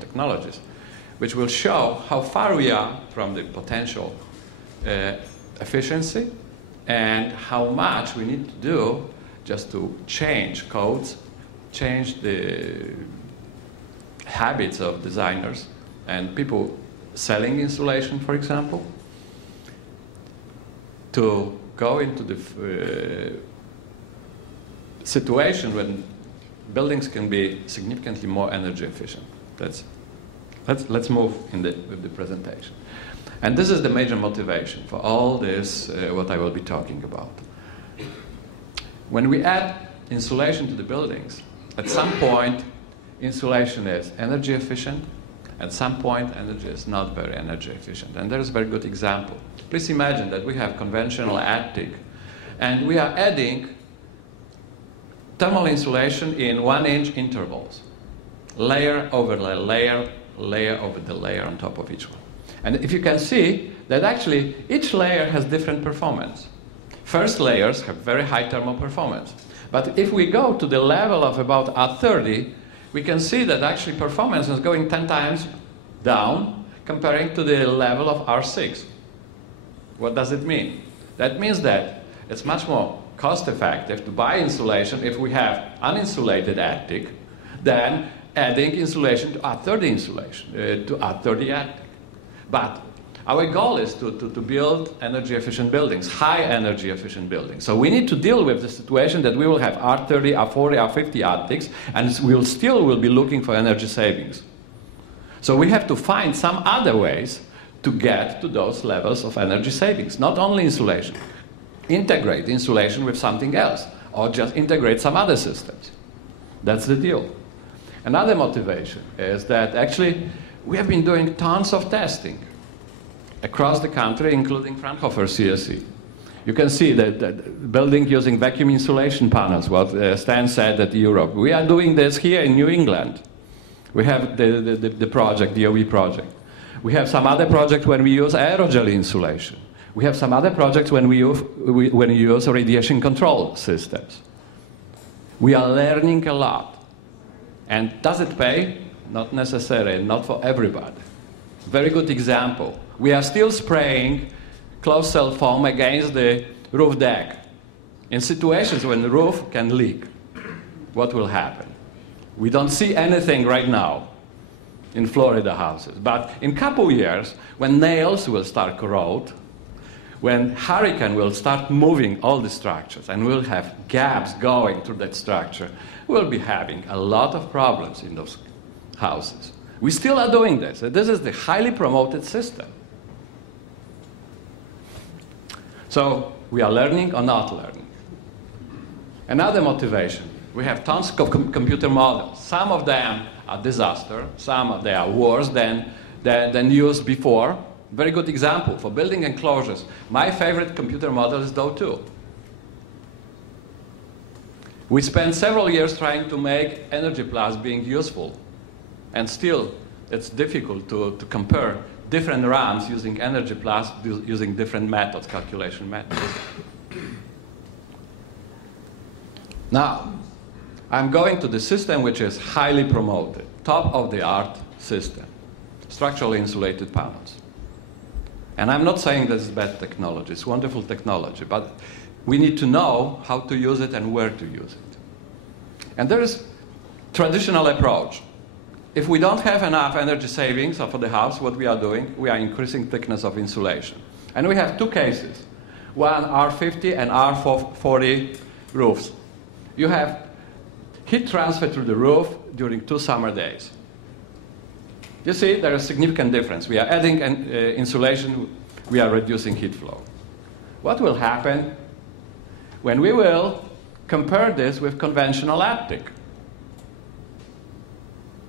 technologies, which will show how far we are from the potential efficiency and how much we need to do just to change codes, change the habits of designers and people selling insulation, for example, to go into the situation when buildings can be significantly more energy efficient. Let's move with the presentation. And this is the major motivation for all this, what I will be talking about. When we add insulation to the buildings, at some point, insulation is energy efficient. At some point, energy is not very energy efficient. And there is a very good example. Please imagine that we have conventional attic, and we are adding thermal insulation in 1-inch intervals, layer over layer, layer over the layer on top of each one. And if you can see that actually each layer has different performance. First layers have very high thermal performance. But if we go to the level of about R30, we can see that actually performance is going 10 times down comparing to the level of R6. What does it mean? That means that it's much more cost effective to buy insulation if we have uninsulated attic than adding insulation to R30 insulation, to R30 attic. But our goal is to build energy efficient buildings, high energy efficient buildings. So we need to deal with the situation that we will have R30, R40, R50 attics, and we'll still be looking for energy savings. So we have to find some other ways to get to those levels of energy savings, not only insulation. Integrate insulation with something else, or just integrate some other systems. That's the deal. Another motivation is that actually we have been doing tons of testing across the country, including Fraunhofer CSE. You can see that building using vacuum insulation panels, what Stan said at Europe. We are doing this here in New England. We have the project, the DOE project. We have some other projects when we use aerogel insulation. We have some other projects when we use radiation control systems. We are learning a lot. And does it pay? Not necessarily, not for everybody. Very good example. We are still spraying closed cell foam against the roof deck. In situations when the roof can leak, what will happen? We don't see anything right now in Florida houses. But in a couple years, when nails will start corrode, when hurricane will start moving all the structures and we'll have gaps going through that structure, we'll be having a lot of problems in those houses. We still are doing this. This is the highly promoted system. So we are learning or not learning. Another motivation, we have tons of computer models. Some of them are disaster, some of them are worse than used before. Very good example for building enclosures. My favorite computer model is DO2. We spent several years trying to make Energy Plus being useful. And still, it's difficult to compare different RAMs using Energy Plus using different methods, calculation methods. Now, I'm going to the system which is highly promoted, top-of-the-art system, structurally insulated panels. And I'm not saying this is bad technology, it's wonderful technology, but we need to know how to use it and where to use it. And there is traditional approach. If we don't have enough energy savings for the house, what we are doing, we are increasing thickness of insulation. And we have two cases, one R50 and R40 roofs. You have heat transfer through the roof during 2 summer days. You see, there is a significant difference. We are adding insulation, we are reducing heat flow. What will happen when we will compare this with conventional attic?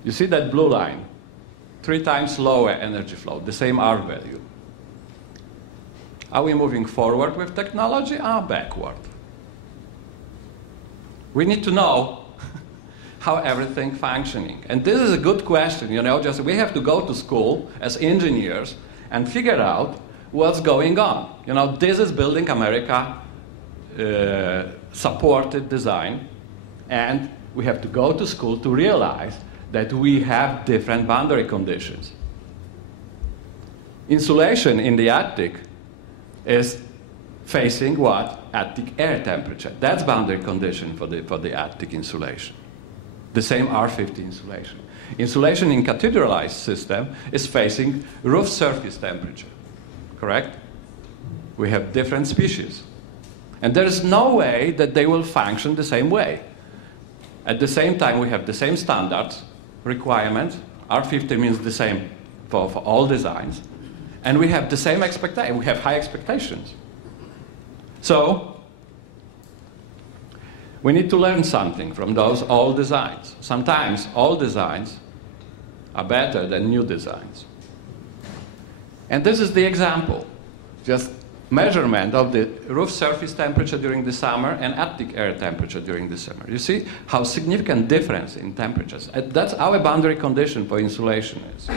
You see that blue line, 3 times lower energy flow, the same R value. Are we moving forward with technology or backward? We need to know how everything functioning. And this is a good question, you know, just we have to go to school as engineers and figure out what's going on. You know, this is Building America supported design, and we have to go to school to realize that we have different boundary conditions. Insulation in the attic is facing what? Attic air temperature. That's boundary condition for the attic insulation. The same R50 insulation. Insulation in cathedralized system is facing roof surface temperature, correct? We have different species. And there is no way that they will function the same way. At the same time, we have the same standards, requirements. R50 means the same for all designs. And we have the same expectation. We have high expectations. So we need to learn something from those old designs. Sometimes old designs are better than new designs. And this is the example. Just measurement of the roof surface temperature during the summer and attic air temperature during the summer. You see how significant difference in temperatures. That's our boundary condition for insulation is.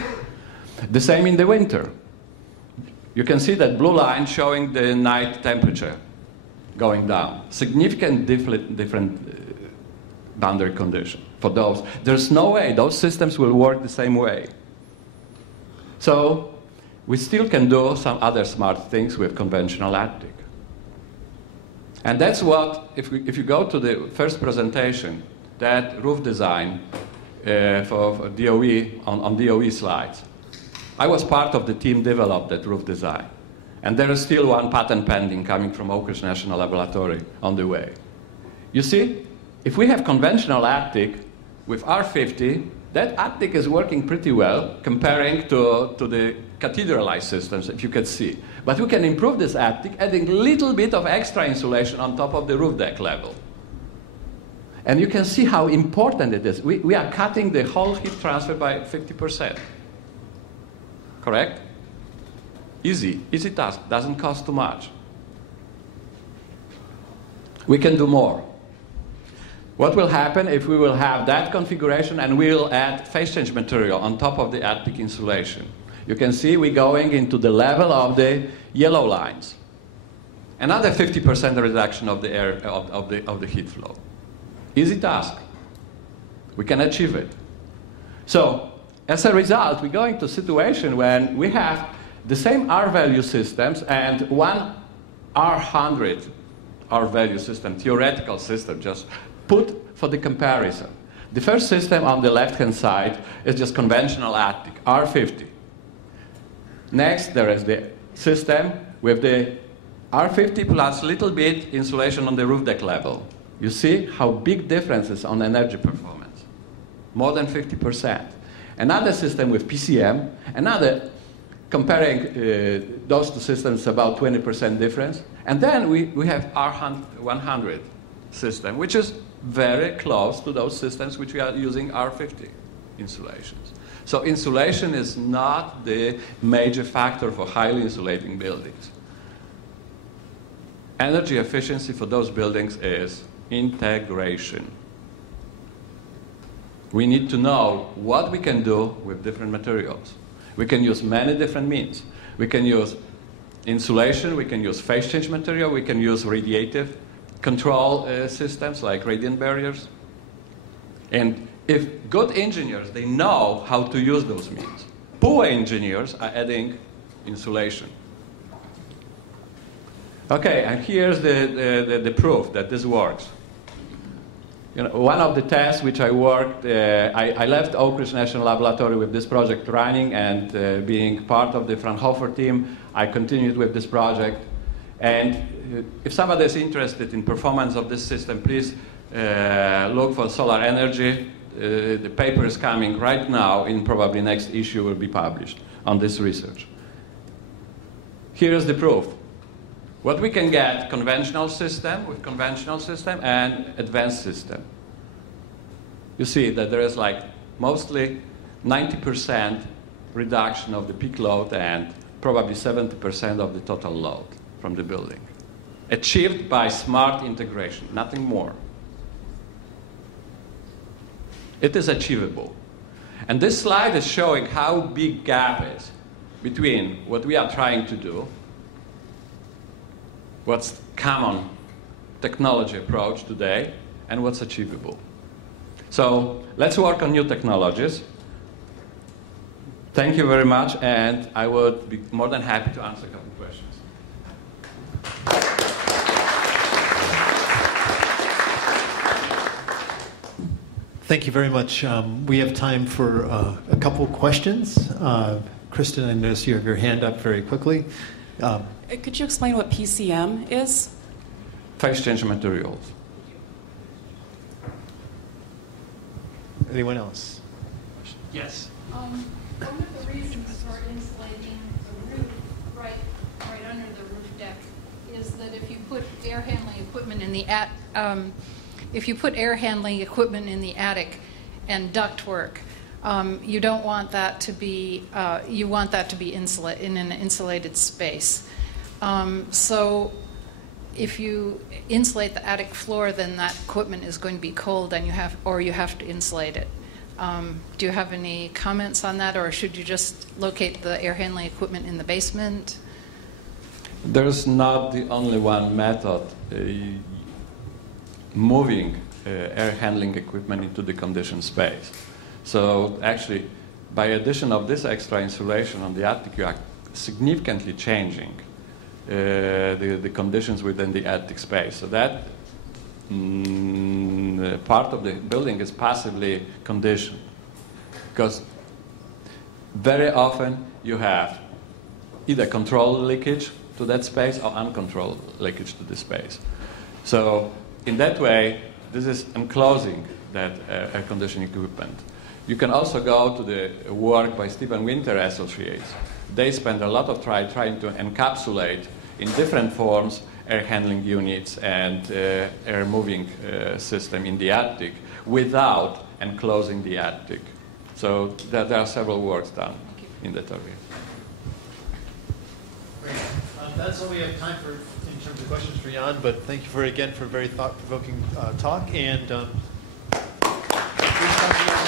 The same in the winter. You can see that blue line showing the night temperature going down. Significant different boundary condition for those. There's no way those systems will work the same way. So we still can do some other smart things with conventional attic. And that's what, if you go to the first presentation, that roof design for DOE, on DOE slides, I was part of the team developed that roof design. And there is still one patent pending coming from Oak Ridge National Laboratory on the way. You see, if we have conventional attic with R50, that attic is working pretty well comparing to the cathedralized systems, if you can see. But we can improve this attic, adding a little bit of extra insulation on top of the roof deck level. And you can see how important it is. We are cutting the whole heat transfer by 50%. Correct? Easy task, doesn't cost too much. We can do more. What will happen if we will have that configuration and we'll add phase change material on top of the attic insulation? You can see we're going into the level of the yellow lines. Another 50% reduction of the air of the heat flow. Easy task. We can achieve it. So as a result, we're going to a situation when we have the same R-value systems and one R100 R-value system, theoretical system, just put for the comparison. The first system on the left-hand side is just conventional attic, R50. Next, there is the system with the R50 plus little bit insulation on the roof deck level. You see how big differences on energy performance, more than 50%. Another system with PCM, another comparing those two systems about 20% difference. And then we have R100 system, which is very close to those systems which we are using R50 insulations. So insulation is not the major factor for highly insulating buildings. Energy efficiency for those buildings is integration. We need to know what we can do with different materials. We can use many different means. We can use insulation, we can use phase change material, we can use radiative control systems like radiant barriers. And if good engineers, they know how to use those means. Poor engineers are adding insulation. Okay, and here's the proof that this works. You know, one of the tests which I worked, I left Oak Ridge National Laboratory with this project running, and being part of the Fraunhofer team, I continued with this project. And if somebody is interested in performance of this system, please look for solar energy. The paper is coming right now, in probably next issue will be published on this research. Here is the proof. What we can get, conventional system with conventional system and advanced system. You see that there is like mostly 90% reduction of the peak load and probably 70% of the total load from the building. Achieved by smart integration, nothing more. It is achievable. And this slide is showing how big gap is between what we are trying to do, what's common technology approach today, and what's achievable. So let's work on new technologies. Thank you very much, and I would be more than happy to answer a couple of questions. Thank you very much. We have time for a couple questions. Kristen, I noticed you have your hand up very quickly. Could you explain what PCM is? Phase change materials. Anyone else? Yes. One of the reasons for insulating the roof right under the roof deck is that if you put air handling equipment in the attic and ductwork, you don't want that to be. You want that to be in an insulated space. So if you insulate the attic floor, then that equipment is going to be cold, and you have to insulate it. Do you have any comments on that, or should you just locate the air handling equipment in the basement? There's not the only one method moving air handling equipment into the conditioned space. So actually, by addition of this extra insulation on the attic, you are significantly changing the conditions within the attic space. So that part of the building is passively conditioned, because very often you have either controlled leakage to that space or uncontrolled leakage to the space. So in that way, this is enclosing that air conditioning equipment. You can also go to the work by Stephen Winter Associates. They spend a lot of time trying to encapsulate in different forms air handling units and air moving system in the attic without enclosing the attic. So there are several works done in that area. Great. That's all we have time for in terms of questions for Jan, but thank you again for a very thought-provoking talk. And please come here.